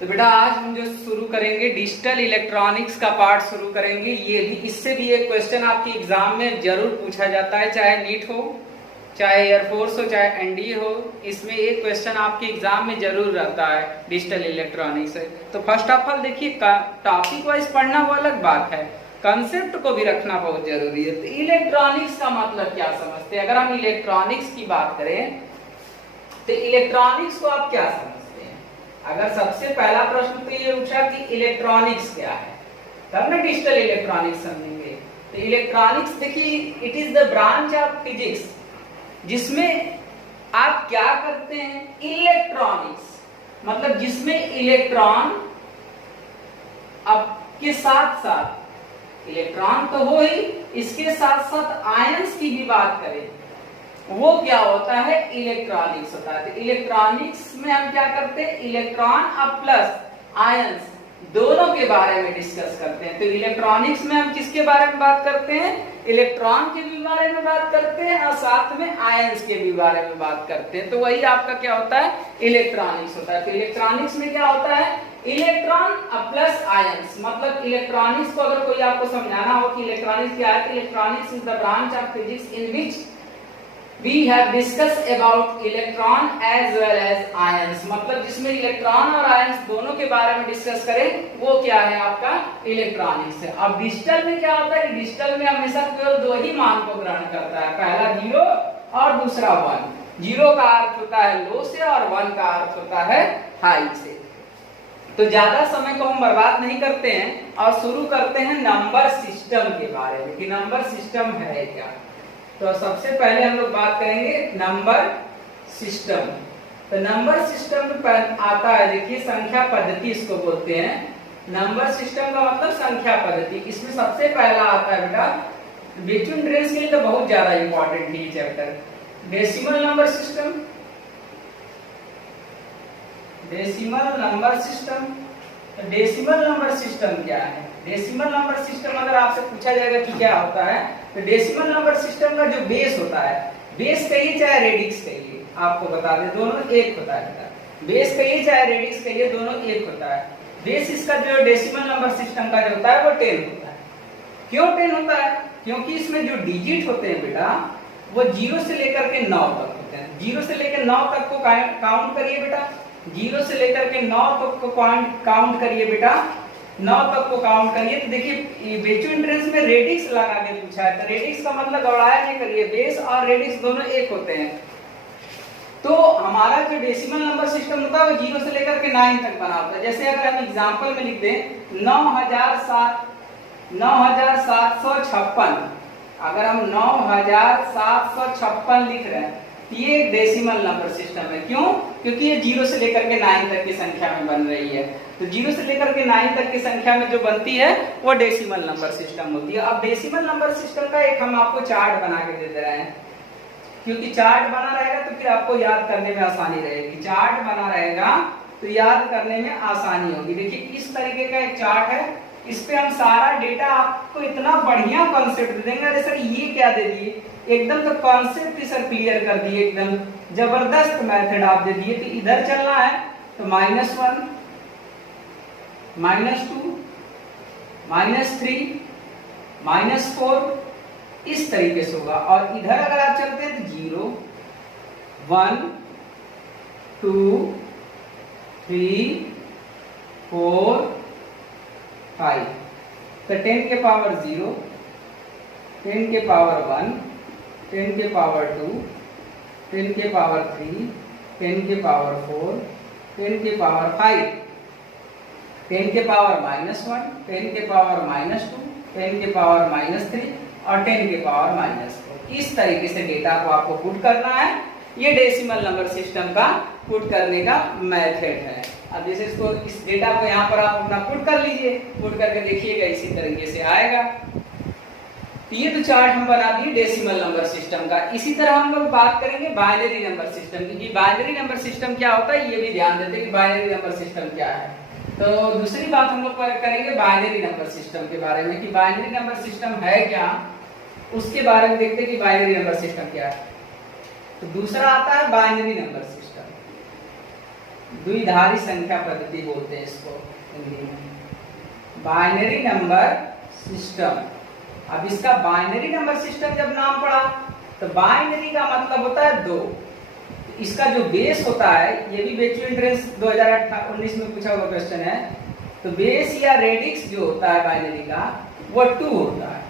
तो बेटा आज हम जो शुरू करेंगे डिजिटल इलेक्ट्रॉनिक्स का पार्ट शुरू करेंगे। ये भी इससे भी एक क्वेश्चन आपके एग्जाम में जरूर पूछा जाता है, चाहे नीट हो, चाहे एयरफोर्स हो, चाहे एनडीए हो, इसमें एक क्वेश्चन आपके एग्जाम में जरूर रहता है डिजिटल इलेक्ट्रॉनिक्स से। तो फर्स्ट ऑफ ऑल देखिए, टॉपिक वाइज पढ़ना वो अलग बात है, कंसेप्ट को भी रखना बहुत जरूरी है। तो इलेक्ट्रॉनिक्स का मतलब क्या समझते हैं? अगर हम इलेक्ट्रॉनिक्स की बात करें तो इलेक्ट्रॉनिक्स को आप क्या समझते हैं? अगर सबसे पहला प्रश्न तो ये पूछा कि इलेक्ट्रॉनिक्स क्या है, तब ना डिजिटल इलेक्ट्रॉनिक्स समझेंगे। तो इलेक्ट्रॉनिक्स देखिए, it is the branch of physics जिसमें आप क्या करते हैं, इलेक्ट्रॉनिक्स मतलब जिसमें इलेक्ट्रॉन अब के साथ साथ इलेक्ट्रॉन तो हो ही, इसके साथ साथ आयंस की भी बात करें, वो क्या होता है, इलेक्ट्रॉनिक्स होता है। तो इलेक्ट्रॉनिक्स में हम क्या करते हैं, इलेक्ट्रॉन और प्लस आयंस दोनों के बारे में डिस्कस करते हैं। तो इलेक्ट्रॉनिक्स में हम किसके बारे में बात करते हैं, इलेक्ट्रॉन के भी बारे में बात करते हैं और साथ में आयंस के भी बारे में बात करते हैं। तो वही आपका क्या होता है, इलेक्ट्रॉनिक्स होता है। तो इलेक्ट्रॉनिक्स में क्या होता है, इलेक्ट्रॉन प्लस आयंस। मतलब इलेक्ट्रॉनिक्स को अगर कोई आपको समझाना हो कि इलेक्ट्रॉनिक्स क्या है, तो electronics is the branch of physics in which We have discussed about electron as well as ions। मतलब जिसमें इलेक्ट्रॉन और आयंस दोनों के बारे में डिस्कस करें, वो क्या है आपका इलेक्ट्रॉनिक्स है। अब डिजिटल में क्या होता है कि डिजिटल में हमेशा केवल दो ही मान को ग्रहण करता है, पहला 0 और दूसरा 1। 0 का अर्थ होता है लो से और 1 का अर्थ होता है हाई से। तो ज्यादा समय को हम बर्बाद नहीं करते हैं और शुरू करते हैं नंबर सिस्टम के बारे में कि नंबर सिस्टम है क्या। तो सबसे पहले हम लोग बात करेंगे नंबर सिस्टम। तो नंबर सिस्टम में आता है, देखिए संख्या पद्धति इसको बोलते हैं। नंबर सिस्टम का मतलब संख्या पद्धति। इसमें सबसे पहला आता है बेटा, बिटवीन डिफरेंस के लिए तो बहुत ज्यादा इंपॉर्टेंट है chapter, decimal number system. Decimal number system, तो डेसिमल नंबर सिस्टम क्या है? डेसिमल नंबर सिस्टम अगर आपसे पूछा जाएगा कि क्या होता है, तो डेसिमल नंबर सिस्टम का जो बेस होता है, बेस कहिए चाहे रेडिक्स कहिए, आपको बता दें दोनों एक होता है। बेस कहिए चाहे रेडिक्स कहिए, दोनों एक होता है। बेस इसका जो डेसिमल नंबर सिस्टम का जो होता है वो 10 होता है। क्यों 10 होता है? क्योंकि इसमें जो डिजिट होते हैं बेटा, वो 0 से लेकर के 9 तक होते हैं। 0 से लेकर 9 तक को काउंट करिए बेटा, 0 से लेकर के 9 तक को काउंट करिए बेटा, 9 तक को काउंट करिए। तो देखिए बेचू एंट्रेंस में रेडिक्स लगा के पूछा है, तो रेडिक्स का मतलब गड़बड़ाया नहीं करिए, बेस और रेडिक्स दोनों एक होते हैं। तो हमारा जो डेसिमल नंबर सिस्टम होता है वो 0 से लेकर के 9 तक बना होता है। जैसे अगर हम एग्जांपल में लिख दें 9756, अगर हम 9756 लिख रहे हैं, ये एक डेसिमल नंबर सिस्टम है। क्यों? क्योंकि ये 0 से लेकर के 9 तक की संख्या में बन रही है। तो 0 से लेकर के 9 तक की संख्या में जो बनती है वो डेसिमल नंबर सिस्टम होती है। अब डेसिमल नंबर सिस्टम का एक हम आपको चार्ट बना के दे दे रहे हैं, क्योंकि चार्ट बना रहेगा तो फिर आपको याद करने में आसानी रहेगी। चार्ट बना रहेगा तो याद करने में आसानी होगी। देखिए इस तरीके का एक चार्ट है, इस पे हम सारा डेटा आपको इतना बढ़िया कॉन्सेप्ट दे देंगे। अरे सर ये क्या दे दिए, एकदम तो कॉन्सेप्ट ही सर क्लियर कर दिए, एकदम जबरदस्त मेथड आप दे दिए। तो इधर चलना है तो -1, -2, -3, -4 इस तरीके से होगा। और इधर अगर आप चलते हैं तो 0, 1, 2, 3, 4, 5। तो 10 के पावर 0, 10 के पावर 1, 10 के पावर 2, 10 के पावर 3, 10 के पावर 4, 10 के पावर 5, 10 के पावर -1, 10 के पावर -2, 10 के पावर -3 और 10 के पावर -4। इस तरीके से डेटा को आपको पुट करना है। ये डेसिमल नंबर सिस्टम का पुट करने का मेथड है। अब जैसे इसको, इस डेटा को यहाँ पर आप अपना पुट कर लीजिए, पुट करके देखिएगा इसी तरीके से आएगा। तो ये तो चार्ट हम बना दिए डेसिमल नंबर सिस्टम का। इसी तरह हम लोग बात करेंगे बाइनरी नंबर सिस्टम की। बाइनरी नंबर सिस्टम क्या होता है, ये भी ध्यान देते हैं कि बाइनरी नंबर सिस्टम क्या है। तो दूसरी बात हम लोग करेंगे बाइनरी नंबर सिस्टम के बारे में कि बाइनरी नंबर सिस्टम है क्या, उसके बारे में देखते हैं कि बाइनरी नंबर सिस्टम क्या है। तो दूसरा आता है बाइनरी नंबर सिस्टम। द्विधारी संख्या पद्धति बोलते हैं इसको हिंदी में, बाइनरी नंबर सिस्टम। अब इसका बाइनरी नंबर सिस्टम जब नाम पड़ा तो बाइनरी का मतलब होता है 2। इसका जो बेस होता है, ये भी बेसिक एंट्रेंस 2019 में पूछा हुआ क्वेश्चन है, तो बेस या रेडिक्स जो होता है बाइनरी का वो 2 होता है।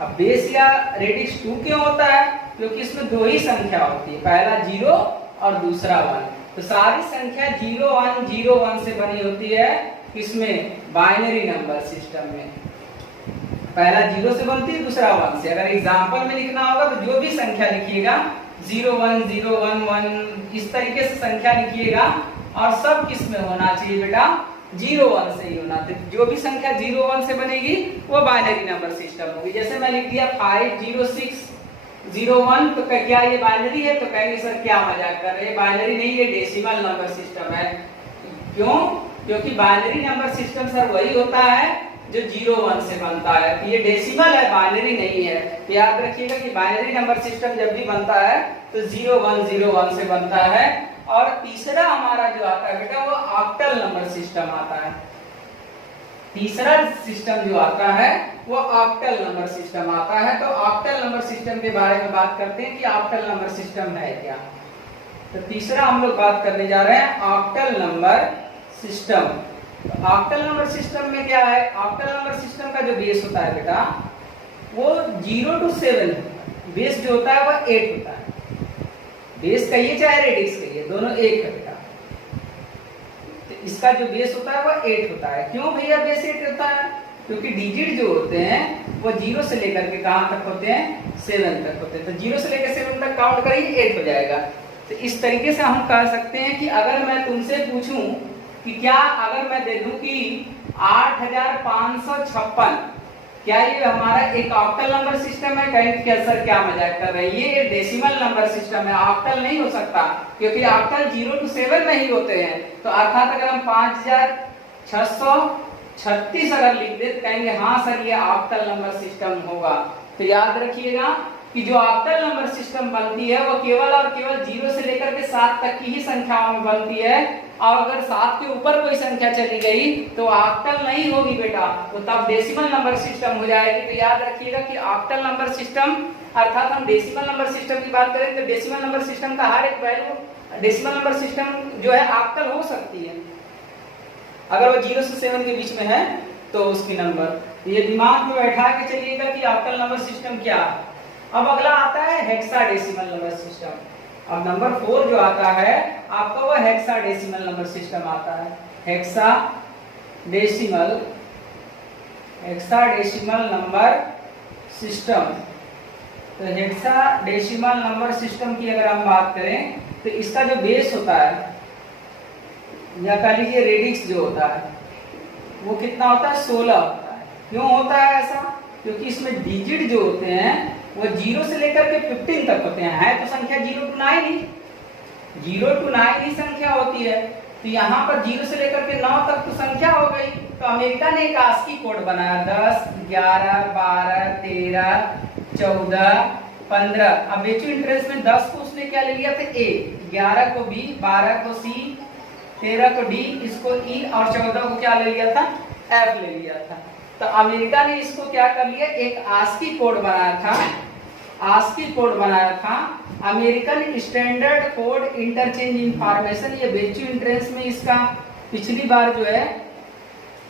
अब बेस या रेडिक्स 2 क्यों होता है? क्योंकि इसमें 2 ही संख्या होती है, पहला 0 और दूसरा 1। तो सारी संख्या 0 1 0 1 से बनी होती है इसमें बाइनरी नंबर सिस्टम में। पहला 0 से बनती है, दूसरा 1 से। अगर एग्जांपल में लिखना होगा तो जो भी संख्या लिखिएगा 0 1 0 1 1 इस तरीके से संख्या लिखिएगा, और सब किस में होना चाहिए बेटा? 0 1 से ही होना। तो जो भी संख्या 0 1 से बनेगी वो बाइनरी नंबर सिस्टम होगी। जैसे मैं लिख दिया 5 0 6 0 1, तो क्या ये बाइनरी है? तो कहेंगे सर क्या मजाक कर रहे हैं, बाइनरी नहीं, ये डेसिमल नंबर सिस्टम है। क्यों? क्योंकि बाइनरी नंबर सिस्टम सर वही होता है जो 0 1 से बनता है, तो ये डेसिमल है, बाइनरी नहीं है। तो याद रखिएगा कि बाइनरी नंबर सिस्टम जब भी बनता है तो 0 1 0 1 से बनता है। और तीसरा हमारा जो आता है बेटा वो ऑक्टल नंबर सिस्टम आता है। तीसरा सिस्टम जो आता है वो ऑक्टल नंबर सिस्टम आता है। तो ऑक्टल नंबर सिस्टम के बारे में बात करते हैं कि ऑक्टल नंबर सिस्टम है क्या। तो तीसरा हम लोग बात करने जा रहे हैं ऑक्टल नंबर सिस्टम। तो ऑक्टल नंबर सिस्टम में क्या है? ऑक्टल नंबर सिस्टम का जो बेस होता है बेटा वो 0 to 7, बेस जो होता है वो 8 होता है। बेस कहिए चाहे रेडिक्स कहिए, दोनों एक है बेटा। तो इसका जो बेस होता है वो 8 होता है। क्यों भैया बेस 8 होता है? क्योंकि डिजिट जो होते हैं वो 0 से लेकर के कहां तक होते हैं? 7 तक होते हैं। तो 0 से लेकर 7 तक काउंट करेंगे 8 हो जाएगा। तो इस तरीके से हम कह सकते हैं कि अगर मैं तुमसे पूछूं कि क्या अगर मैं दे दूं कि 8556, क्या ये हमारा एक ऑक्टल नंबर सिस्टम है? कहेंगे क्या सर क्या मजाक कर रहे हैं, ये डेसिमल नंबर सिस्टम है, ऑक्टल नहीं हो सकता, क्योंकि ऑक्टल 0 to 7 में ही होते हैं। तो अर्थात अगर हम 5636 अगर लिख दे तो कहेंगे हाँ सर ये ऑक्टल नंबर सिस्टम होगा। तो याद रखिएगा कि जो ऑक्टल नंबर सिस्टम बनती है वो केवल और केवल 0 से लेकर के 7 तक की ही संख्याओं में बनती है, और अगर 7 के ऊपर कोई संख्या चली गई तो ऑक्टल नहीं होगी बेटा, तो तब डेसिमल नंबर सिस्टम हो जाएगी। तो याद रखिएगा कि ऑक्टल नंबर सिस्टम अर्थात हम डेसिमल नंबर सिस्टम की बात करें तो डेसिमल नंबर सिस्टम का हर एक वैल्यू डेसिमल नंबर सिस्टम जो है ऑक्टल हो सकती है, अगर वो 0 से 7 के बीच में है तो उसकी नंबर। ये दिमाग में बैठा के चलिएगा कि ऑक्टल नंबर सिस्टम क्या है। अब अगला आता है हेक्साडेसिमल नंबर सिस्टम। अब नंबर 4 जो आता है आपका वो हेक्साडेसिमल नंबर सिस्टम आता है। Hexadecimal number system. तो हेक्साडेसिमल नंबर सिस्टम की अगर हम बात करें तो इसका जो बेस होता है या कह लीजिए रेडिक्स जो होता है वो कितना होता है? 16 होता है। क्यों होता है ऐसा? क्योंकि इसमें डिजिट जो होते हैं वो 0 से लेकर के 15 तक होते हैं। है तो संख्या 0 to 9 ही, 0 to 9 ही संख्या होती है। तो यहाँ पर 0 से लेकर के 9 तक तो संख्या हो गई। तो अमेरिका ने एक आस्की कोड बनाया 10 11 12 13 14 15। अब बेचू इंटरेस्ट में 10 को उसने क्या ले लिया था? ए, 11 को बी, 12 को सी, 13 को डी, इसको ई, और 14 को क्या ले लिया था? एफ ले लिया था। तो अमेरिका ने इसको क्या कर लिया? एक आस्की कोड बनाया था। आस्की कोड बनाया था American standard code interchange information. ये बेचू एंट्रेंस में इसका पिछली बार जो है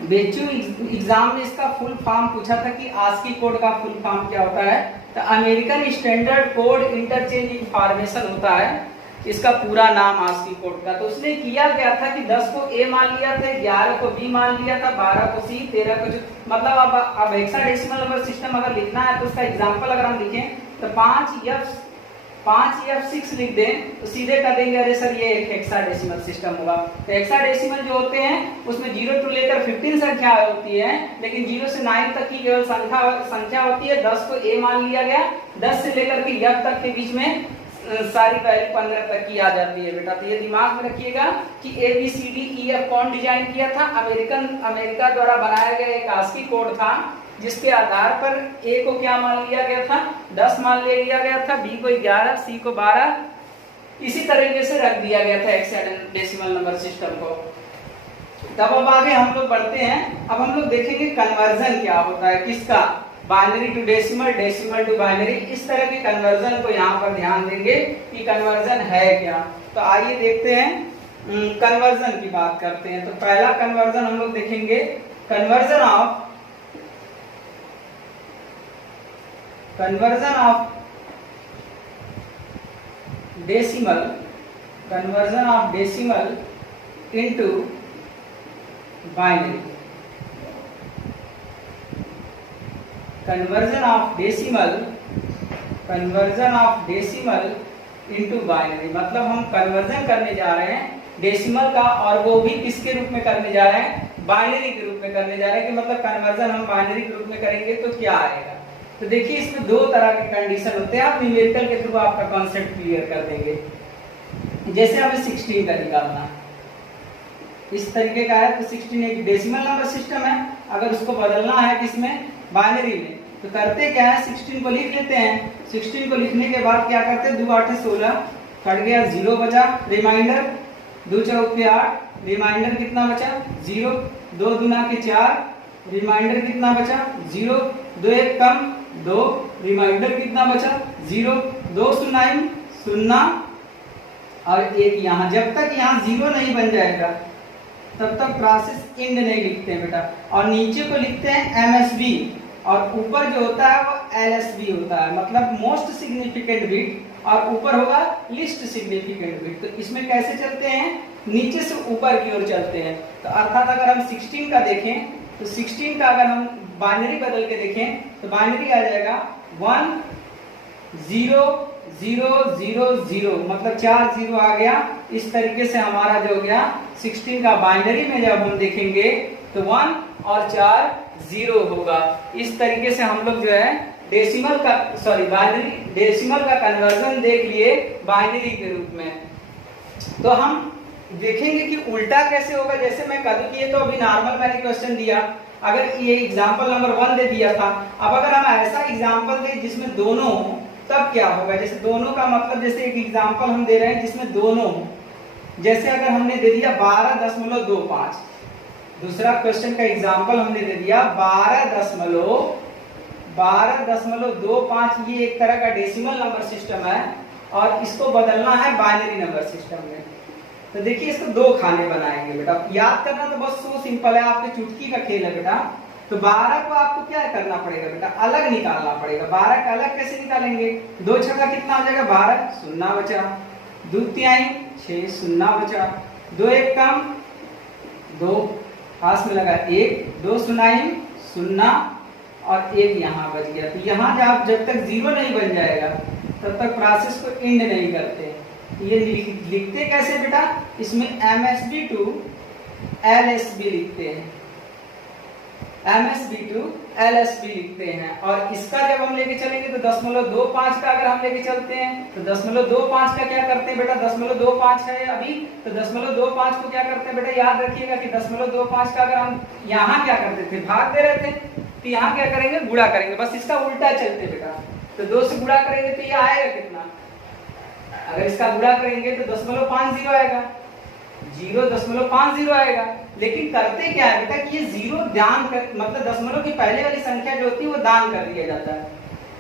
बेचू एग्जाम में इसका फुल फॉर्म पूछा था कि आस्की कोड का फुल फॉर्म क्या होता है। तो American standard code interchange information होता है इसका पूरा नाम आस्की कोड का। तो उसने किया क्या था कि 10 को ए मान लिया था, 11 को बी मान लिया था, 12 को सी, 13 को मतलब अब हेक्साडेसिमल नंबर सिस्टम अगर लिखना है तो उसका एग्जांपल अगर हम लिखें तो 5F6 लिख दें तो सीधे कर देंगे अरे सर ये एक हेक्साडेसिमल सिस्टम होगा। तो हेक्साडेसिमल जो होते हैं उसमें 0 to लेकर 15 संख्या होती है, लेकिन 0 से 9 तक की केवल संख्या होती है। 10 को ए मान लिया गया, 10 से लेकर के F तक के बीच में सारी वैल्यू 15 तक की आ जाती है बेटा। तो ये दिमाग में रखिएगा कि ABCDEF कौन डिजाइन किया था? अमेरिका द्वारा बनाया गया एक आस्की कोड था जिसके आधार पर ए को क्या मान लिया गया था? 10 मान लिया गया था, बी को 11, सी को 12, इसी तरीके से रख दिया गया था हेक्साडेसिमल नंबर सिस्टम को। तब अब आगे हम लोग बढ़ते हैं। अब हम लोग देखेंगे कन्वर्जन क्या होता है, किसका, binary to decimal, decimal to binary. इस तरह के कन्वर्जन को यहाँ पर ध्यान देंगे कि कन्वर्जन है क्या। तो आइए देखते हैं, कन्वर्जन की बात करते हैं। तो पहला कन्वर्जन हम लोग देखेंगे, conversion of decimal, conversion of decimal into binary, conversion of decimal into binary. मतलब हम कन्वर्जन करने जा रहे हैं डेसिमल का, और वो भी किसके रूप में करने जा रहे हैं, बाइनरी के रूप में करने जा रहे हैं। कि मतलब कन्वर्जन हम बाइनरी के रूप में करेंगे तो क्या आएगा। तो देखिए इसमें दो तरह के कंडीशन होते हैं, आप न्यूमेरिकल के थ्रू आपका कॉन्सेप्ट क्लियर कर देंगे। जैसे हमें 16 का निकालना है, इस तरीके का है, तो 16 एक डेसिमल नंबर सिस्टम है। अगर उसको बदलना है किसमें, बाइनरी में, तो करते क्या है, 16 को लिख लेते हैं। 16 को लिखने के बाद क्या करते हैं, 2 8 16, कट गया, 0 बचा, रिमाइंडर 2 4 8, रिमाइंडर कितना बचा, 0, 2 दूना के 4, रिमाइंडर कितना बचा, 0, 2 1 कम 2, रिमाइंडर कितना बचा, 0, 2 0 0 और 1 यहाँ। जब तक यहाँ 0 नहीं बन जाएगा तब तक प्रोसेस इंड नहीं लिखते हैं बेटा। और नीचे को लिखते हैं MSB, और ऊपर जो होता है वो LSB होता है, मतलब मोस्ट सिग्निफिकेंट बिट, और ऊपर होगा लिस्ट सिग्निफिकेंट बिट। तो इसमें कैसे चलते हैं, नीचे से ऊपर की ओर चलते हैं। तो अर्थात अगर हम 16 का देखें तो 16 का अगर हम बाइनरी बदल के देखें तो बाइनरी आ जाएगा 1 0 0 0 0, मतलब 4 0 आ गया। इस तरीके से हमारा जो हो गया 16 का बाइनरी में जब हम देखेंगे तो 1 और 4 0 होगा। इस तरीके से हम लोग जो है डेसिमल का बाइनरी डेसिमल का कन्वर्जन देख लिए बाइनरी के रूप में। तो हम देखेंगे कि उल्टा कैसे होगा। जैसे मैं कह दूं कि ये तो अभी नॉर्मल मैंने क्वेश्चन दिया, अगर ये एग्जांपल नंबर 1 दे दिया था। अब अगर हम ऐसा एग्जांपल दे जिसमें दोनों हो, तब क्या होगा। जैसे दोनों का मतलब, जैसे एक एग्जांपल हम दे रहे हैं जिसमें दोनों हो, जैसे अगर हमने दे दिया 12.25, दूसरा क्वेश्चन का एग्जांपल हमने दे दिया 12.25, ये एक तरह का डेसिमल नंबर सिस्टम है और इसको बदलना है बाइनरी नंबर सिस्टम में। तो देखिए इसको 2 खाने बनाएंगे बेटा। याद करना तो बस सो सिंपल है, आपके चुटकी का खेल है बेटा। तो 12 को आपको क्या करना पड़ेगा बेटा, अलग निकालना पड़ेगा। 12 का अलग कैसे निकालेंगे, 2 छक्का कितना हो जाएगा 12, 0 बचा, 2 तिहाई 6, 0 बचा, 2 1 कम 2, पास में लगा 1, 2 0 0 और 1 यहाँ बच गया। तो यहाँ जब तक 0 नहीं बन जाएगा तब तक प्रोसेस को एंड नहीं करते। ये लिखते कैसे बेटा, इसमें MSB to LSB लिखते हैं, MSB to LSB लिखते हैं। और इसका जब हम लेके चलेंगे तो 0.25 का अगर हम लेके चलते हैं तो 0.25 का क्या करते हैं बेटा, 0.25 है अभी, तो 0.25 को क्या करते हैं बेटा, याद रखिएगा कि 0.25 का अगर हम यहाँ क्या करते थे, भाग दे रहे थे, तो यहाँ क्या करेंगे, गुणा करेंगे। बस इसका उल्टा चलते बेटा। तो 2 से गुणा करेंगे तो ये आएगा कितना, अगर इसका गुणा करेंगे तो 0.50 आएगा, 0.50 आएगा। लेकिन करते क्या है बेटा कि ये 0 दान कर, मतलब दशमलव की पहले वाली संख्या जो होती है वो दान कर दिया जाता है।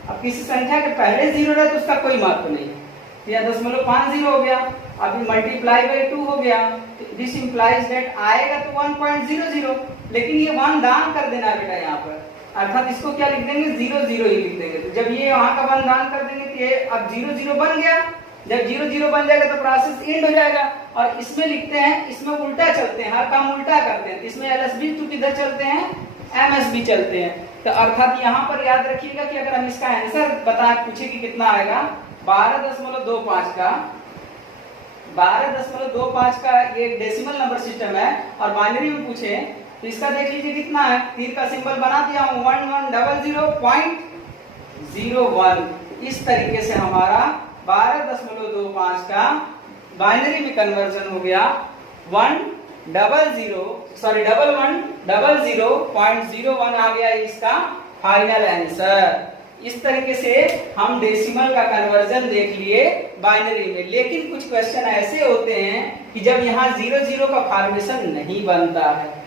अब किसी संख्या के पहले 0 रहे तो उसका कोई महत्व नहीं, तो यह 0.50 हो गया। अभी मल्टीप्लाई बाय 2 हो गया, दिस इंप्लाइज दैट आएगा तो 1.00, लेकिन ये 1 दान कर देना है बेटा यहाँ पर, अर्थात इसको क्या लिख देंगे, 0 0 ही लिख देंगे। तो जब ये वहां का 1 दान कर देंगे तो ये अब 0 0 बन गया। जब 0 0 बन जाएगा तो प्रोसेस एंड हो जाएगा। और इसमें लिखते हैं, इसमें उल्टा चलते हैं, हर काम उल्टा करते हैं। इसमें LSB to किधर चलते हैं, MSB चलते हैं। तो अर्थात यहाँ पर याद रखिएगा कि अगर हम इसका आंसर बताएं, पूछे कि कितना आएगा, 12.25 का ये डेसिमल नंबर सिस्टम है और बाइनरी में पूछे तो इसका देख लीजिए कितना है, तीर का सिंबल बना दिया हूं, 1100.01। इस तरीके से हमारा 12.25 का बाइनरी में कन्वर्जन हो गया 1100.01 आ गया इसका फाइनल आंसर। इस तरीके से हम डेसिमल का कन्वर्जन देख लिए बाइनरी में। लेकिन कुछ क्वेश्चन ऐसे होते हैं कि जब यहाँ 0 का फॉर्मेशन नहीं बनता है,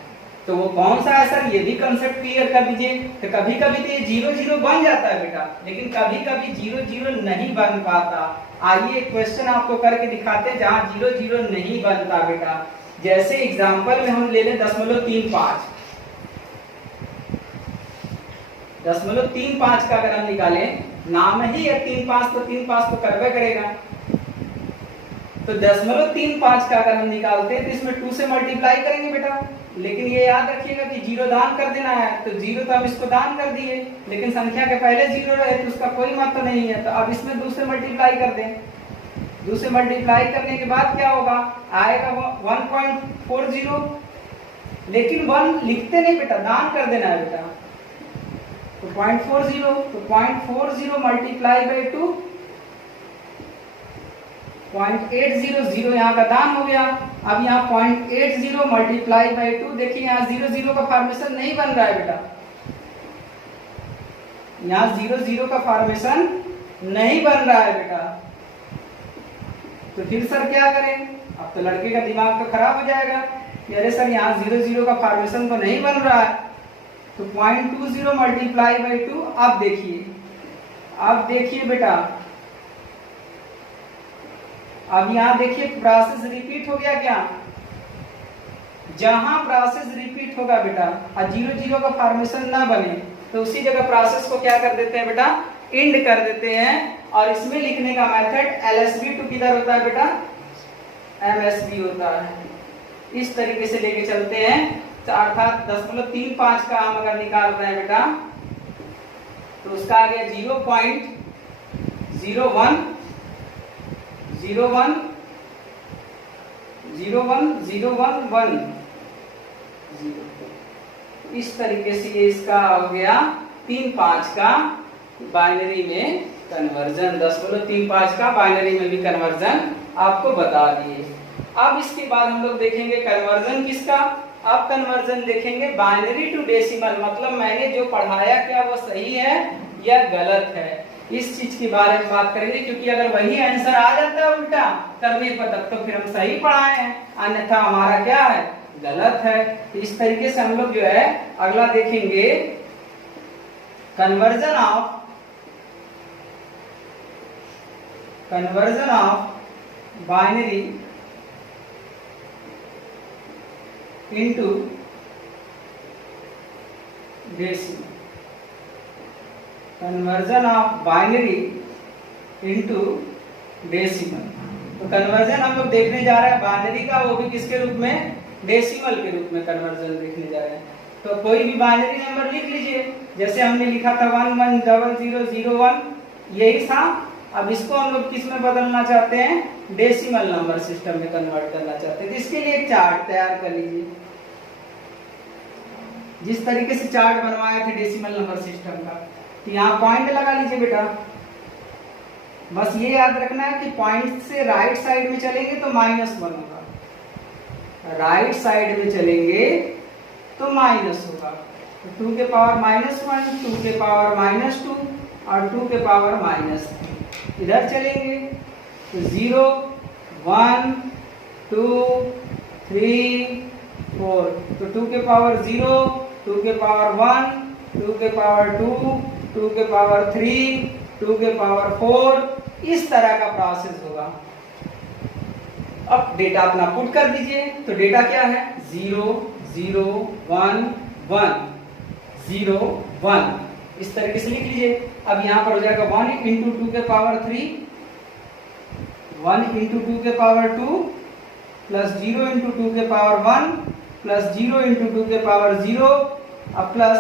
तो वो कौन सा है सर, ये भी कंसेप्ट क्लियर कर दीजिए। तो कभी कभी तो ये 0 बन जाता है बेटा, लेकिन कभी कभी 0 नहीं बन पाता। आइए एक क्वेश्चन आपको करके दिखाते हैं जहाँ 0 नहीं बनता बेटा। जैसे एग्जांपल में हम ले लें 0.35 का अगर हम निकालें, नाम ही है 3 5 तो करवे करेगा। तो 0.35 का अगर हम निकालते हैं तो इसमें 2 से मल्टीप्लाई करेंगे बेटा। लेकिन ये याद रखिएगा कि 0 दान कर देना है, तो 0 तो हम इसको दान कर दिए, लेकिन संख्या के पहले 0 रहे तो उसका कोई महत्व नहीं है। तो अब इसमें 2 से मल्टीप्लाई कर दें। 2 से मल्टीप्लाई करने के बाद क्या होगा, आएगा 1.40। लेकिन 1 लिखते नहीं बेटा, दान कर देना है बेटा। तो 0.40, तो 0.40 मल्टीप्लाई बाई 2, 0.800 यहाँ का दान हो गया। अब यहाँ 0.80 मल्टीप्लाई बाई 2, देखिए यहाँ 0 का फॉर्मेशन नहीं बन रहा है बेटा, यहाँ 0 का फॉर्मेशन नहीं बन रहा है बेटा। तो फिर सर क्या करें, अब तो लड़के का दिमाग तो खराब हो जाएगा कि अरे सर यहाँ 0 का फॉर्मेशन तो नहीं बन रहा है। तो 0.20 मल्टीप्लाई बाई 2, अब देखिए बेटा, अब यहाँ देखिए प्रोसेस रिपीट हो गया क्या। जहां प्रोसेस रिपीट होगा बेटा और 0 का फॉर्मेशन ना बने, तो उसी जगह प्रोसेस को क्या कर देते हैं बेटा, इंड कर देते हैं। और इसमें लिखने का मेथड LSB टू किधर होता है बेटा, MSB होता है। इस तरीके से लेके चलते हैं। तो अर्थात 0.35 का हम अगर निकाल रहे हैं बेटा, तो उसका आ गया 0.01 इस तरीके से ये इसका हो गया 3.5 का बाइनरी में कन्वर्जन। 0.35 का बाइनरी में भी कन्वर्जन आपको बता दिए। अब इसके बाद हम लोग देखेंगे कन्वर्जन किसका। अब कन्वर्जन देखेंगे बाइनरी टू डेसिमल, मतलब मैंने जो पढ़ाया क्या वो सही है या गलत है, इस चीज के बारे में बात करेंगे। क्योंकि अगर वही आंसर आ जाता है उल्टा करने पर, तब तो फिर हम सही पढ़ाए हैं, अन्यथा हमारा क्या है, गलत है। तो इस तरीके से हम लोग जो है अगला देखेंगे conversion of binary into decimal. Conversion of binary into decimal. तो कन्वर्जन हम लोग देखने जा रहे हैं बाइनरी का, वो भी किसके रूप में, डेसिमल के रूप में कन्वर्जन देखने जा रहे हैं। तो कोई भी बाइनरी नंबर लिख लीजिए, जैसे हमने लिखा था 110001, यही था। अब इसको हम लोग किस में बदलना चाहते हैं, डेसिमल नंबर सिस्टम में कन्वर्ट करना चाहते हैं। तो इसके लिए एक चार्ट तैयार कर लीजिए, जिस तरीके से चार्ट बनवाए थे डेसिमल नंबर सिस्टम का। तो यहाँ पॉइंट लगा लीजिए बेटा। बस ये याद रखना है कि पॉइंट से राइट साइड में चलेंगे तो -1 होगा, राइट साइड में चलेंगे तो माइनस होगा। तो 2 के पावर -1, 2 के पावर -2 और 2 के पावर -3। इधर चलेंगे तो 0 1 2 3 4, तो 2 के पावर 0, 2 के पावर 1, 2 के पावर 2, 2 के पावर 3, 2 के पावर 4, इस तरह का प्रोसेस होगा। अब डेटा अपना पुट कर दीजिए। तो डेटा क्या है, 0 0 1 1 0 1, इस तरीके से लिख लीजिए। अब यहाँ पर हो जाएगा 1 इंटू 2 के पावर 3, 1 इंटू 2 के पावर 2 प्लस 0 इंटू 2 के पावर 1 प्लस 0 इंटू 2 के पावर 0 अब प्लस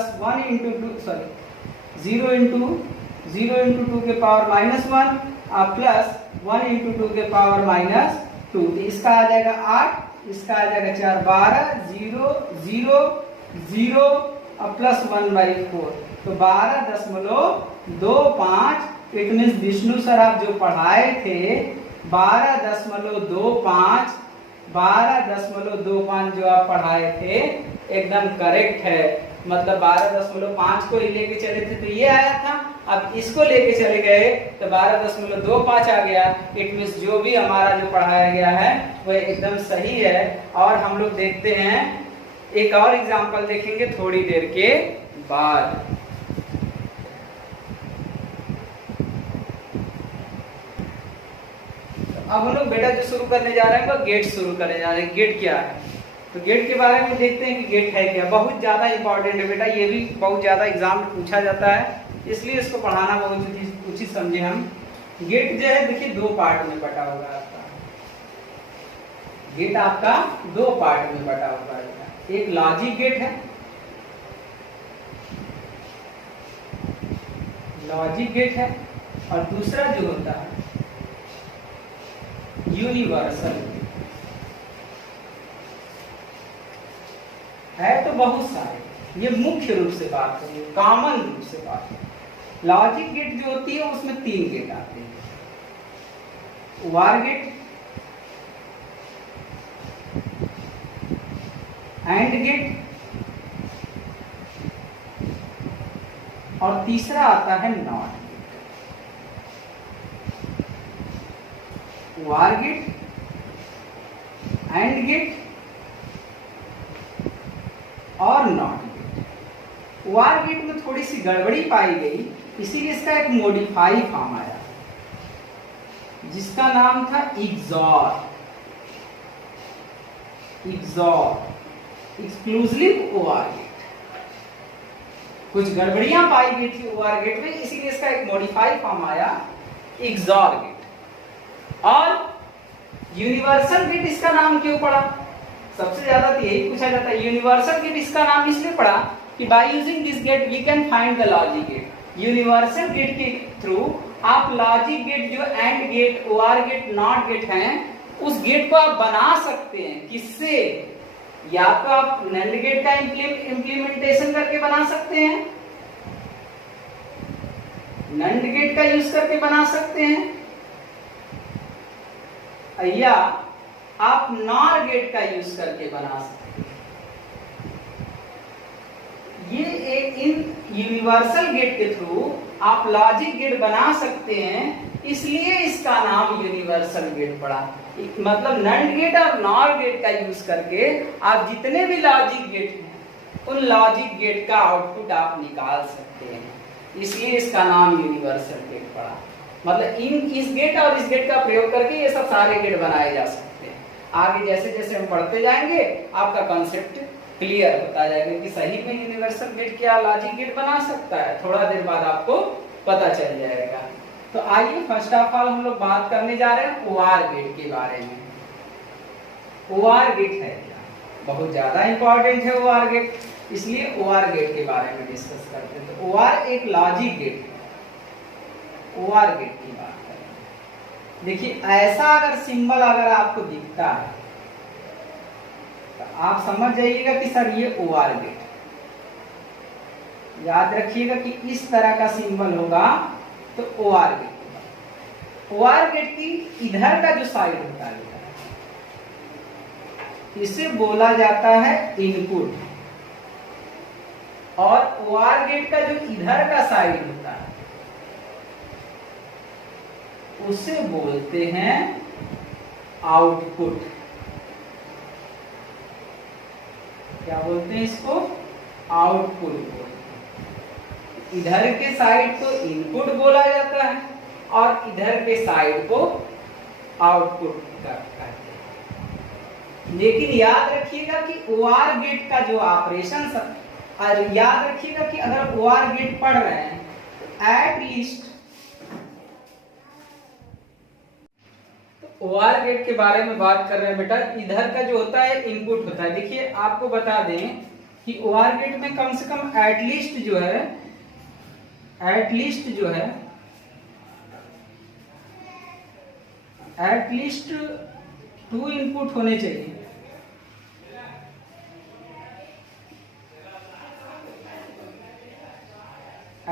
0 इंटू 2 के पावर -1 अब प्लस 1 इंटू 2 के पावर -2। तो इसका आ जाएगा 8, इसका आ जाएगा 4 12 0 0 0 अब प्लस 1/4, तो 12.25। इट मीन्स विष्णु सर आप जो पढ़ाए थे 12.25 जो आप पढ़ाए थे एकदम करेक्ट है। मतलब 12.5 को ही लेके चले थे तो ये आया था, अब इसको लेके चले गए तो 12.25 आ गया। इट मीन्स जो भी हमारा जो पढ़ाया गया है वो एकदम सही है। और हम लोग देखते हैं एक और एग्जांपल देखेंगे थोड़ी देर के बाद। अब हम लोग बेटा जो शुरू करने जा रहे हैं वो गेट शुरू करने जा रहे हैं। गेट क्या है तो गेट के बारे में देखते हैं कि गेट है क्या। बहुत ज्यादा इंपॉर्टेंट है बेटा, ये भी बहुत ज्यादा एग्जाम में पूछा जाता है, इसलिए इसको पढ़ाना बहुत उचित समझे हम। गेट जो है देखिए दो पार्ट में बटा होगा आपका। गेट आपका दो पार्ट में बटा होगा। एक लॉजिक गेट है, लॉजिक गेट है, और दूसरा जो होता है यूनिवर्सल है। तो बहुत सारे, ये मुख्य रूप से बात करें, कॉमन रूप से बात करें। लॉजिक गेट जो होती है उसमें 3 गेट आते हैं, वार गेट, एंड गेट, और तीसरा आता है not gate. Or gate, and gate और नॉट गेट। वार गेट में थोड़ी सी गड़बड़ी पाई गई, इसीलिए इसका एक मॉडिफाई फॉर्म आया जिसका नाम था इग्जॉर। इग्जॉर एक्सक्लूसिव ओआर गेट। कुछ गड़बड़ियां पाई गई थी ओआर गेट में, इसीलिए इसका एक मॉडिफाई फॉर्म आया इग्जॉर गेट। और यूनिवर्सल गेट इसका नाम क्यों पड़ा? सबसे ज्यादा तो यही पूछा जाता है। यूनिवर्सल गेट इसका नाम इसलिए पड़ा कि by using this gate we can find the logic gate. Universal gate के थ्रू आप लॉजिक गेट जो and gate, OR gate, not gate हैं, उस गेट को आप बना सकते हैं। किससे? या तो आप नैंड गेट का इंप्लीमेंटेशन करके बना सकते हैं, नैंड गेट का यूज करके बना सकते हैं, या आप नॉर गेट का यूज करके बना सकते हैं। ये एक इन यूनिवर्सल गेट के थ्रू आप लॉजिक गेट बना सकते हैं, इसलिए इसका नाम यूनिवर्सल गेट पड़ा। मतलब नैंड गेट और नॉर गेट का यूज करके आप जितने भी लॉजिक गेट हैं उन लॉजिक गेट का आउटपुट आप निकाल सकते हैं, इसलिए इसका नाम यूनिवर्सल गेट पड़ा। मतलब इस गेट और इस गेट का प्रयोग करके ये सब सारे गेट बनाए जा सकते हैं। आगे जैसे जैसे हम पढ़ते जाएंगे आपका कॉन्सेप्ट क्लियर होता जाएगा कि सही में यूनिवर्सल गेट क्या लॉजिक गेट बना सकता है। थोड़ा देर बाद आपको पता चल जाएगा। तो आइए फर्स्ट ऑफ ऑल हम लोग बात करने जा रहे हैं ओआर गेट के बारे में। ओआर गेट है क्या? बहुत ज्यादा इंपॉर्टेंट है ओआर गेट, इसलिए ओआर गेट के बारे में डिस्कस करते हैं। तो ओआर एक लॉजिक गेट है। ओआर गेट की बात करें, देखिए ऐसा अगर सिंबल अगर आपको दिखता है तो आप समझ जाइएगा कि सर ये ओआर गेट। याद रखिएगा कि इस तरह का सिंबल होगा तो ओआर गेट। ओआर गेट की इधर का जो साइड होता है इसे बोला जाता है इनपुट, और ओआर गेट का जो इधर का साइड होता है उसे बोलते हैं आउटपुट। क्या बोलते हैं इसको? आउटपुट बोलते हैं। इधर के साइड को इनपुट बोला जाता है और इधर के साइड को आउटपुट कहते हैं। लेकिन याद रखिएगा कि ओआर गेट का जो ऑपरेशन, और याद रखिएगा कि अगर ओआर गेट पढ़ रहे हैं तो एट लीस्ट ओआर गेट के बारे में बात कर रहे हैं बेटा। इधर का जो होता है इनपुट होता है। देखिए आपको बता दें कि ओआर गेट में कम से कम एटलीस्ट जो है एटलीस्ट 2 इनपुट होने चाहिए।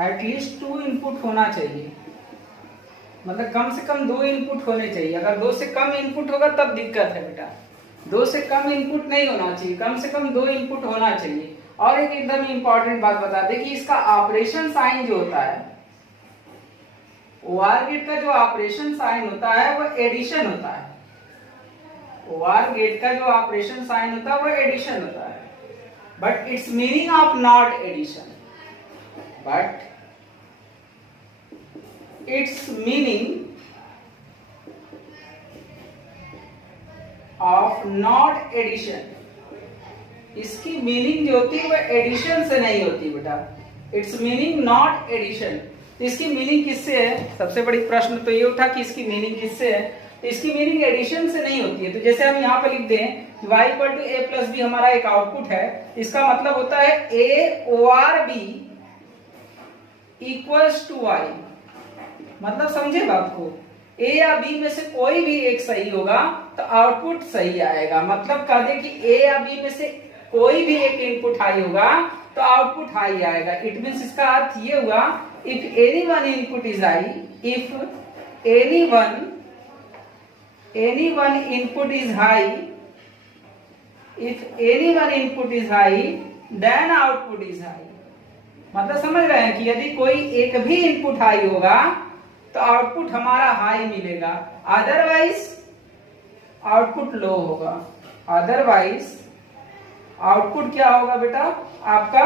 एटलीस्ट 2 इनपुट होना चाहिए, मतलब कम से कम 2 इनपुट होने चाहिए। अगर 2 से कम इनपुट होगा तब दिक्कत है बेटा। 2 से कम इनपुट नहीं होना चाहिए, कम से कम 2 इनपुट होना चाहिए। और एक एकदम इंपॉर्टेंट बात बता दें कि इसका ऑपरेशन साइन जो होता है OR गेट का जो ऑपरेशन साइन होता है वो एडिशन होता है। OR गेट का जो ऑपरेशन साइन होता है वो एडिशन होता है, but its meaning of not addition, but its meaning of not addition, इसकी मीनिंग जो होती है वो एडिशन से नहीं होती बेटा, इट्स मीनिंग नॉट एडिशन। तो इसकी मीनिंग किससे है? सबसे बड़ी प्रश्न तो ये उठा कि इसकी मीनिंग किससे है। तो इसकी मीनिंग एडिशन से नहीं होती है। तो जैसे हम यहाँ पे लिख दें y = a + b हमारा एक आउटपुट है, इसका मतलब होता है a OR b = y। मतलब समझे बात को, a या b में से कोई भी एक सही होगा तो आउटपुट सही आएगा। मतलब कह दे कि a या b में से कोई भी एक इनपुट हाई होगा तो आउटपुट हाई आएगा। इट मींस इसका अर्थ ये हुआ, if any one input is high, if any one input is high, if any one input is high then output is high. मतलब समझ रहे हैं कि यदि कोई एक भी इनपुट हाई होगा तो आउटपुट हमारा हाई मिलेगा, अदरवाइज आउटपुट लो होगा। अदरवाइज आउटपुट क्या होगा बेटा? आपका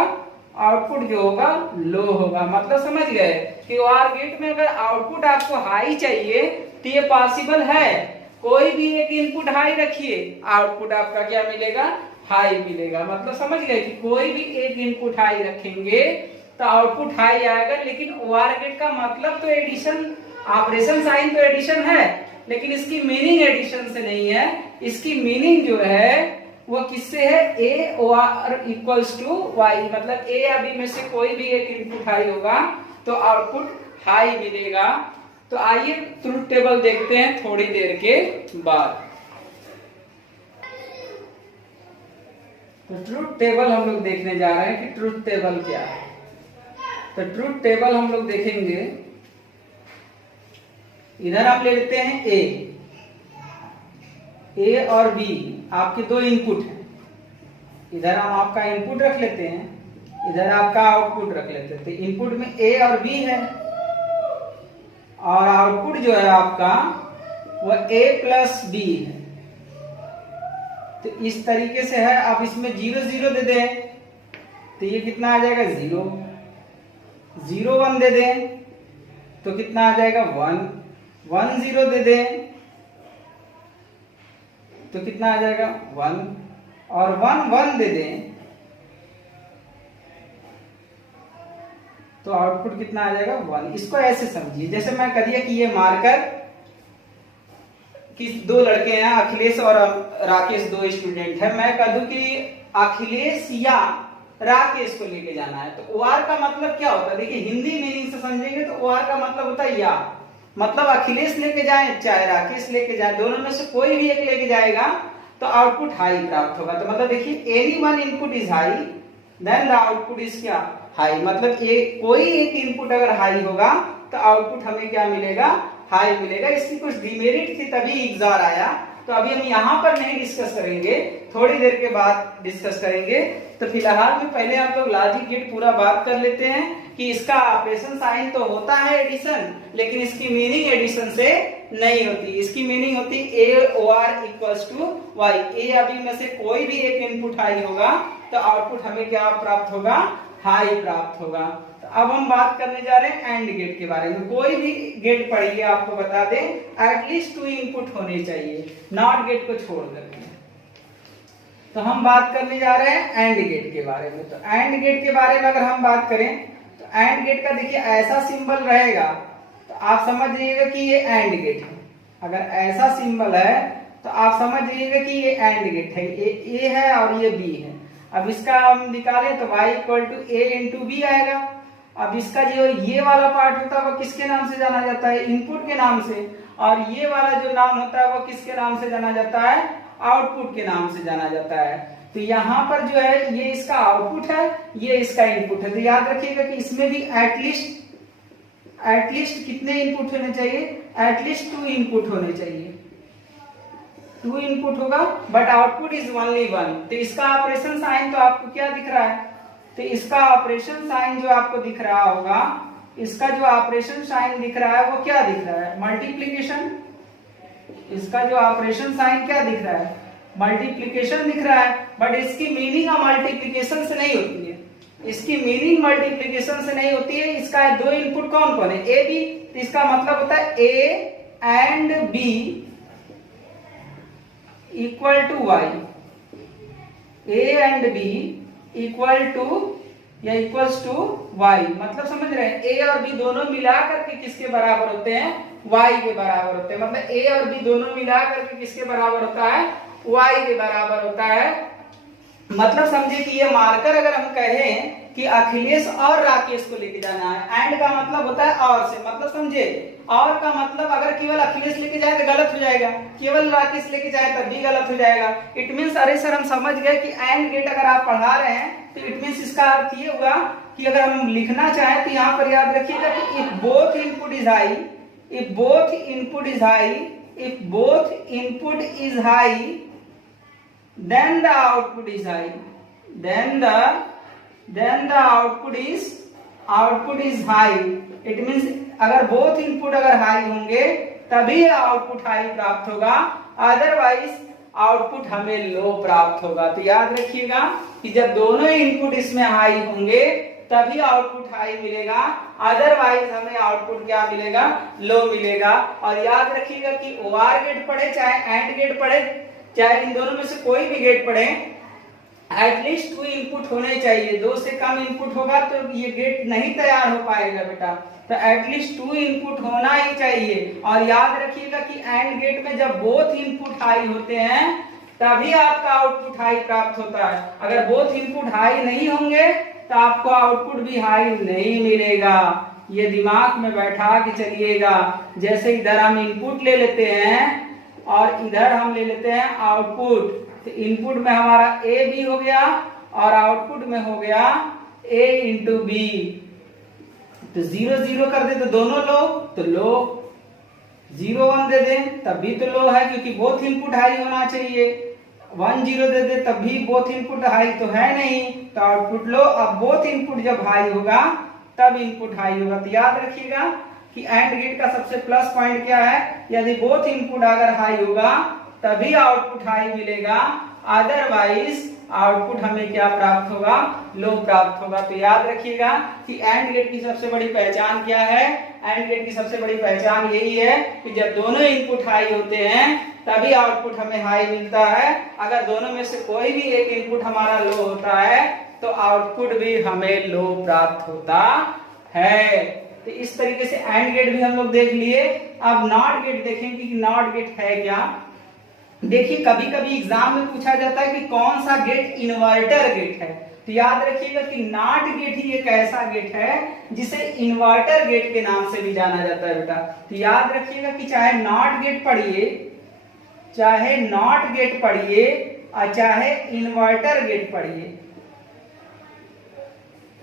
आउटपुट जो होगा लो होगा। मतलब समझ गए कि OR गेट में अगर आउटपुट आपको हाई चाहिए तो ये पॉसिबल है, कोई भी एक इनपुट हाई रखिए, आउटपुट आपका क्या मिलेगा? हाई मिलेगा। मतलब समझ गए कि कोई भी एक इनपुट हाई रखेंगे तो आउटपुट हाई आएगा। लेकिन OR गेट का मतलब तो एडिशन, ऑपरेशन साइन तो एडिशन है, लेकिन इसकी मीनिंग एडिशन से नहीं है। इसकी मीनिंग जो है वो किससे है? a OR = y। मतलब a या b में से कोई भी एक इनपुट हाई होगा तो आउटपुट हाई मिलेगा। तो आइए ट्रुथ टेबल देखते हैं थोड़ी देर के बाद। तो ट्रुथ टेबल हम लोग देखने जा रहे हैं कि ट्रुथ टेबल क्या है। तो ट्रुथ टेबल हम लोग देखेंगे, इधर आप ले लेते हैं A और B आपके दो इनपुट हैं। इधर हम आपका इनपुट रख लेते हैं, इधर आपका आउटपुट रख लेते हैं। तो इनपुट में A और B है और आउटपुट जो है आपका वो A + B है। तो इस तरीके से है। आप इसमें 0 0 दे दें तो ये कितना आ जाएगा? 0 0 1 दे दें तो कितना आ जाएगा? 1 1 0 दे दें तो कितना आ जाएगा? 1 और 1 1 दे दें तो आउटपुट कितना आ जाएगा? 1। इसको ऐसे समझिए, जैसे मैं कह दिया कि ये मार्कर कि दो लड़के हैं, अखिलेश और राकेश, दो स्टूडेंट है। मैं कह दूं कि अखिलेश या राकेश को लेके जाना है, तो OR का मतलब क्या होता है? देखिए हिंदी मीनिंग से समझेंगे तो OR का मतलब होता है या, मतलब अखिलेश लेके जाए चाहे राकेश लेके जाए, दोनों में से कोई भी एक लेके जाएगा तो आउटपुट हाई प्राप्त होगा। तो मतलब देखिए any one input is high then the output is क्या? हाई। मतलब कोई एक इनपुट अगर हाई होगा तो आउटपुट हमें क्या मिलेगा? हाई मिलेगा। इसकी कुछ डिमेरिट थी तभी एग्जाम आया, तो अभी हम यहाँ पर नहीं डिस्कस करेंगे, थोड़ी देर के बाद डिस्कस करेंगे। तो फिलहाल में पहले हम लोग लॉजिक गेट पूरा बात कर लेते हैं कि इसका ऑपरेशन साइन तो होता है एडिशन, लेकिन इसकी मीनिंग एडिशन से नहीं होती। इसकी मीनिंग होती है A OR = y। A या B में से कोई भी एक इनपुट हाई होगा तो आउटपुट हमें क्या प्राप्त होगा? हाई प्राप्त होगा। तो अब हम बात करने जा रहे हैं एंड गेट के बारे में। कोई भी गेट पढ़िए, आपको बता दें एटलीस्ट 2 इनपुट होने चाहिए, नॉट गेट को छोड़ करके। तो हम बात करने जा रहे हैं एंड गेट के बारे में। तो एंड गेट के बारे में अगर हम बात करें तो एंड गेट का देखिए ऐसा सिंबल रहेगा तो आप समझ जाइएगा कि ये एंड गेट है। अगर ऐसा सिंबल है तो आप समझ जाइएगा कि ये एंड गेट है, ये A है और ये B है। अब इसका हम निकालें तो y = A × B आएगा। अब इसका जो ये वाला पार्ट होता है वो किसके नाम से जाना जाता है? इनपुट के नाम से। और ये वाला जो नाम होता है वो किसके नाम से जाना जाता है? आउटपुट के नाम से जाना जाता है। तो यहाँ पर जो है ये इसका आउटपुट है, ये इसका इनपुट है। तो याद रखिएगा कि इसमें भी एटलीस्ट कितने इनपुट होने चाहिए? एटलीस्ट 2 इनपुट होने चाहिए। 2 इनपुट होगा बट आउटपुट इज ओनली 1। तो इसका ऑपरेशन साइन तो आपको क्या दिख रहा है? तो इसका ऑपरेशन साइन जो आपको दिख रहा होगा इसका जो ऑपरेशन साइन दिख रहा है वो क्या दिख रहा है, मल्टीप्लीकेशन। इसका जो ऑपरेशन साइन क्या दिख रहा है, मल्टीप्लीकेशन दिख रहा है। बट इसकी मीनिंग मल्टीप्लीकेशन से नहीं होती है, इसकी मीनिंग मल्टीप्लीकेशन से नहीं होती है। इसका दो इनपुट कौन कौन है, ए बी, तो इसका मतलब होता है A and B equal to Y, A and B equal to या इक्वल्स टू वाई। मतलब समझ रहे हैं, ए और बी दोनों मिलाकर के किसके बराबर होते हैं, वाई के बराबर होते हैं। मतलब ए और बी दोनों मिलाकर के किसके बराबर होता है, वाई के बराबर होता है। मतलब समझे कि ये मार्कर अगर हम कहें कि अखिलेश और राकेश को लेके जाना है, एंड का मतलब होता है और से, मतलब समझे, और का मतलब अगर केवल अखिलेश लेके जाए तो गलत हो जाएगा, केवल राकेश लेके जाए तब भी गलत हो जाएगा। इट मीन्स, अरे सर हम समझ गए कि एंड गेट अगर आप पढ़ा रहे हैं तो इट मीन्स इसका अर्थ ये हुआ कि अगर हम लिखना चाहें तो यहाँ पर याद रखिएगा कि if both input is high, if both input is high, if both input is high then the output is high, then the output is high। it means अगर both input अगर high होंगे तभी आउटपुट हाई प्राप्त होगा, otherwise output हमें लो प्राप्त होगा। तो याद रखिएगा कि जब दोनों इनपुट इसमें हाई होंगे तभी आउटपुट हाई मिलेगा, अदरवाइज हमें आउटपुट क्या मिलेगा, लो मिलेगा। और याद रखिएगा कि ओआर गेट पढ़े चाहे एंड गेट पढ़े, चाहे इन दोनों में से कोई भी गेट पढ़े, एटलीस्ट 2 इनपुट होने चाहिए। 2 से कम इनपुट होगा तो ये गेट नहीं तैयार हो पाएगा बेटा। तो एटलीस्ट 2 इनपुट होना ही चाहिए। और याद रखिएगा कि एंड गेट में जब बोथ इनपुट हाई होते हैं तभी आपका आउटपुट हाई प्राप्त होता है। अगर बोथ इनपुट हाई नहीं होंगे तो आपको आउटपुट भी हाई नहीं मिलेगा। ये दिमाग में बैठा के चलिएगा। जैसे इधर हम इनपुट ले लेते हैं और इधर हम ले लेते हैं आउटपुट, तो इनपुट में हमारा ए बी हो गया और आउटपुट में हो गया ए इंटू बी। तो 0 0 कर दे तो दोनों लो, तो लो। 0 1 दे दे तब भी तो लो है, क्योंकि बोथ इनपुट हाई होना चाहिए। 1 0 दे दे तब भी बोथ इनपुट हाई तो है नहीं, तो आउटपुट लो। अब बोथ इनपुट जब हाई होगा तब इनपुट हाई होगा। तो याद रखिएगा कि एंड गेट का सबसे प्लस पॉइंट क्या है, यदि बोथ इनपुट अगर हाई होगा तभी आउटपुट हाई मिलेगा, अदरवाइज आउटपुट हमें क्या प्राप्त होगा, लो प्राप्त होगा। तो याद रखिएगा कि एंड गेट की सबसे बड़ी पहचान क्या है, एंड गेट की सबसे बड़ी पहचान यही है कि जब दोनों इनपुट हाई होते हैं तभी आउटपुट हमें हाई मिलता है। अगर दोनों में से कोई भी एक इनपुट हमारा लो होता है तो आउटपुट भी हमें लो प्राप्त होता है। तो इस तरीके से एंड गेट भी हम लोग देख लिए। अब नॉट गेट देखेंगे कि नॉट गेट है क्या। देखिए कभी कभी एग्जाम में पूछा जाता है कि कौन सा गेट इन्वर्टर गेट है। तो याद रखिएगा कि नॉट गेट ही एक ऐसा गेट है जिसे इन्वर्टर गेट के नाम से भी जाना जाता है बेटा। तो याद रखिएगा कि चाहे नॉट गेट पढ़िए, चाहे नॉट गेट पढ़िए और चाहे इन्वर्टर गेट पढ़िए,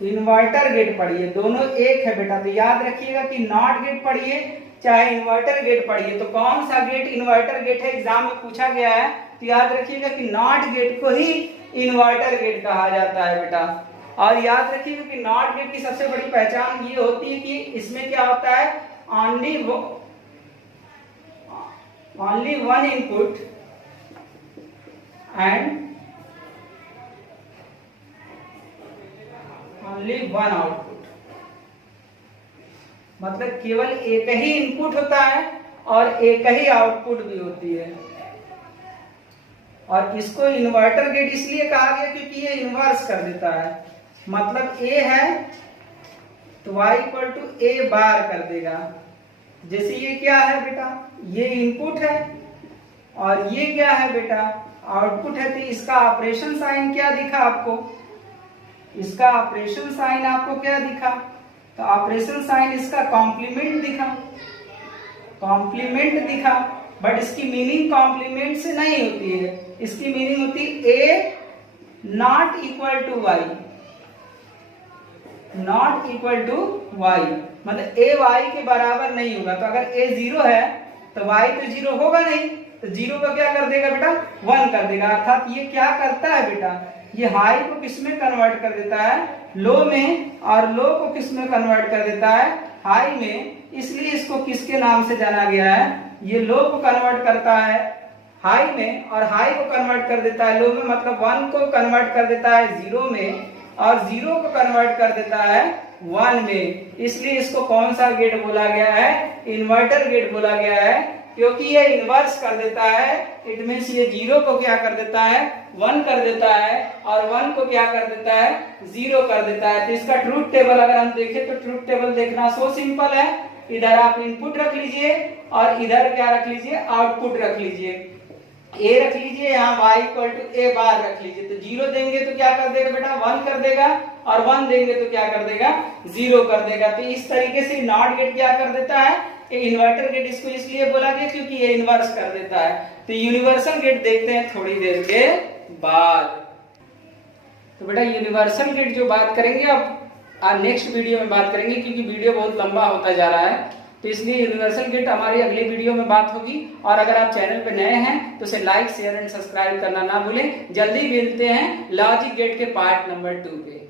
इन्वर्टर गेट पढ़िए, दोनों एक है बेटा। तो याद रखिएगा कि नॉट गेट पढ़िए चाहे इन्वर्टर गेट पढ़िए। तो कौन सा गेट इन्वर्टर गेट है एग्जाम में पूछा गया है, तो याद रखिएगा कि नॉट गेट को ही इन्वर्टर गेट कहा जाता है बेटा। और याद रखिएगा कि नॉट गेट की सबसे बड़ी पहचान ये होती है कि इसमें क्या होता है, only one input and only one output. मतलब केवल एक ही इनपुट होता है और एक ही आउटपुट भी होती है। और इसको इन्वर्टर गेट इसलिए कहा गया क्योंकि ये इन्वर्स कर देता है। मतलब ए है तो y इक्वल टू ए बार कर देगा। जैसे ये क्या है बेटा, ये इनपुट है और ये क्या है बेटा, आउटपुट है। तो इसका ऑपरेशन साइन क्या दिखा आपको, इसका ऑपरेशन साइन आपको क्या दिखा, तो ऑपरेशन साइन इसका कॉम्प्लीमेंट दिखा, कॉम्प्लीमेंट दिखा। बट इसकी मीनिंग कॉम्प्लीमेंट से नहीं होती है, इसकी मीनिंग होती है a not equal to y, not equal to Y. मतलब ए वाई के बराबर नहीं होगा। तो अगर ए 0 है तो वाई तो 0 होगा नहीं, तो 0 का क्या कर देगा बेटा 1 कर देगा। अर्थात ये क्या करता है बेटा, ये हाई को किस में कन्वर्ट कर देता है लो में, और लो को किस में कन्वर्ट कर देता है हाई में। इसलिए इसको किसके नाम से जाना गया है, ये लो को कन्वर्ट करता है हाई में और हाई को कन्वर्ट कर देता है लो में, मतलब 1 को कन्वर्ट कर देता है 0 में और 0 को कन्वर्ट कर देता है 1 में। इसलिए इसको कौन सा गेट बोला गया है, इन्वर्टर गेट बोला गया है, क्योंकि ये इन्वर्स कर देता है। इट मींस ये 0 को क्या कर देता है 1 कर देता है और 1 को क्या कर देता है 0 कर देता है। तो इसका ट्रूथ टेबल अगर हम देखें तो ट्रूथ टेबल देखना सो सिंपल है। इधर आप इनपुट रख लीजिए और इधर क्या रख लीजिए आउटपुट रख लीजिए। ए रख लीजिए, यहाँ y इक्वल टू ए बार रख लीजिए। तो 0 देंगे तो क्या कर देगा बेटा 1 कर देगा और 1 देंगे तो क्या कर देगा 0 कर देगा। तो इस तरीके से नॉट गेट क्या कर देता है, इन्वर्टर गेट इसको इसलिए बोला गया क्योंकि ये इन्वर्स कर देता है। तो यूनिवर्सल गेट देखते हैं थोड़ी देर के बाद। तो बेटा यूनिवर्सल गेट जो बात करेंगे अब नेक्स्ट वीडियो में बात करेंगे, क्योंकि वीडियो बहुत लंबा होता जा रहा है, तो इसलिए यूनिवर्सल गेट हमारी अगली वीडियो में बात होगी। और अगर आप चैनल पे नए हैं तो इसे लाइक शेयर एंड सब्सक्राइब करना ना भूलें। जल्दी मिलते हैं लॉजिक गेट के पार्ट नंबर 2 पे।